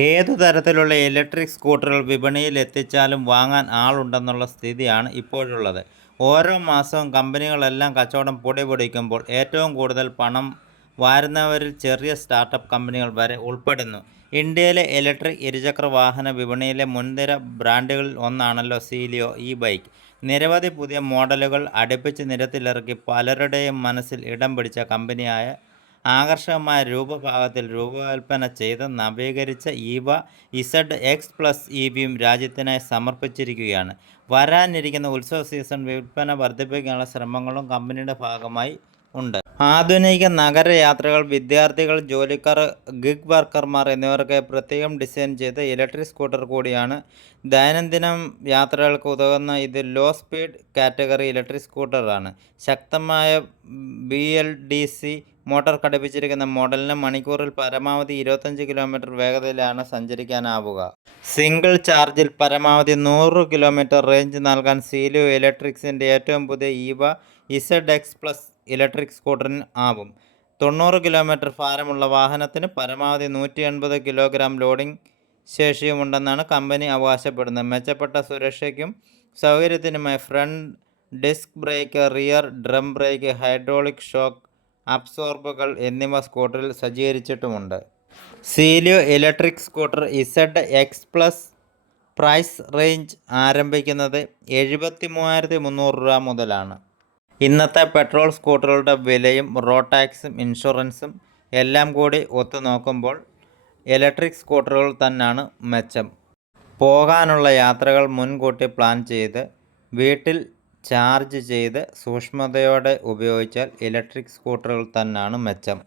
ഏതു തരത്തിലുള്ള ഇലക്ട്രിക് സ്കൂട്ടറുകൾ വിപണിയിൽ എത്തിച്ചാലും വാങ്ങാൻ ആളുണ്ടെന്നുള്ള സ്ഥിതിയാണ് ഇപ്പോഴുള്ളത്. ഓരോ മാസവും കമ്പനികളെല്ലാം കച്ചവടം പൊടിപൊടിക്കുമ്പോൾ ഏറ്റവും കൂടുതൽ പണം വാരുന്നവരിൽ ചെറിയ സ്റ്റാർട്ടപ്പ് കമ്പനികൾ വരെ ഉൾപ്പെടുന്നു. ഇന്ത്യയിലെ ഇലക്ട്രിക് ഇരുചക്ര വാഹന വിപണിയിലെ മുൻനിര ബ്രാൻഡുകളിൽ ഒന്നാണല്ലോ സീലിയോ ഈ ബൈക്ക്. നിരവധി പുതിയ മോഡലുകൾ അടുപ്പിച്ച് നിരത്തിലിറക്കി പലരുടെയും മനസ്സിൽ ഇടം പിടിച്ച കമ്പനിയായ ആകർഷകമായ രൂപഭാഗത്തിൽ രൂപകൽപ്പന ചെയ്ത് നവീകരിച്ച Eeva Z X plus E ബിയും രാജ്യത്തിനായി സമർപ്പിച്ചിരിക്കുകയാണ്. വരാനിരിക്കുന്ന ഉത്സവ സീസൺ വിൽപ്പന വർദ്ധിപ്പിക്കാനുള്ള ശ്രമങ്ങളും കമ്പനിയുടെ ഭാഗമായി ഉണ്ട്. ആധുനിക നഗരയാത്രകൾ വിദ്യാർത്ഥികൾ ജോലിക്കാർ ഗിഗ് വർക്കർമാർ എന്നിവർക്ക് പ്രത്യേകം ഡിസൈൻ ചെയ്ത ഇലക്ട്രിക് സ്കൂട്ടർ കൂടിയാണ്. ദൈനംദിനം യാത്രകൾക്ക് ഉതകുന്ന ഇത് ലോ സ്പീഡ് കാറ്റഗറി ഇലക്ട്രിക് സ്കൂട്ടറാണ് ശക്തമായ B L D C motor ഘടിപ്പിച്ചിരിക്കുന്ന മോഡലിന് മണിക്കൂറിൽ പരമാവധി ഇരുപത്തഞ്ച് കിലോമീറ്റർ വേഗതയിലാണ് സഞ്ചരിക്കാനാവുക. സിംഗിൾ ചാർജിൽ പരമാവധി നൂറ് കിലോമീറ്റർ റേഞ്ച് നൽകാൻ സീലിയോ ഇലക്ട്രിക്സിന്റെ ഏറ്റവും പുതിയ Eeva Z X plus electric സ്കൂട്ടറിന് ആവും. തൊണ്ണൂറ് കിലോമീറ്റർ ഭാരമുള്ള വാഹനത്തിന് പരമാവധി നൂറ്റി എൺപത് കിലോഗ്രാം ലോഡിംഗ് ശേഷിയുമുണ്ടെന്നാണ് കമ്പനി അവകാശപ്പെടുന്നത്. മെച്ചപ്പെട്ട സുരക്ഷയ്ക്കും സൗകര്യത്തിനുമായി front disc brake rear drum brake hydraulic shock അബ്സോർബുകൾ എന്നിവ സ്കൂട്ടറിൽ സജ്ജീകരിച്ചിട്ടുമുണ്ട്. Zelio electric scooter Z X plus price range ആരംഭിക്കുന്നത് എഴുപത്തി മൂവായിരത്തി മുന്നൂറ് രൂപ മുതലാണ്. ഇന്നത്തെ പെട്രോൾ സ്കൂട്ടറുകളുടെ വിലയും റോഡ് ടാക്സും ഇൻഷുറൻസും എല്ലാം കൂടി ഒത്തു നോക്കുമ്പോൾ ഇലക്ട്രിക് സ്കൂട്ടറുകൾ തന്നെയാണ് മെച്ചം. പോകാനുള്ള യാത്രകൾ മുൻകൂട്ടി പ്ലാൻ ചെയ്ത് വീട്ടിൽ ചാർജ് ചെയ്ത് സൂക്ഷ്മതയോടെ ഉപയോഗിച്ചാൽ ഇലക്ട്രിക് സ്കൂട്ടറുകൾ തന്നെയാണ് മെച്ചം.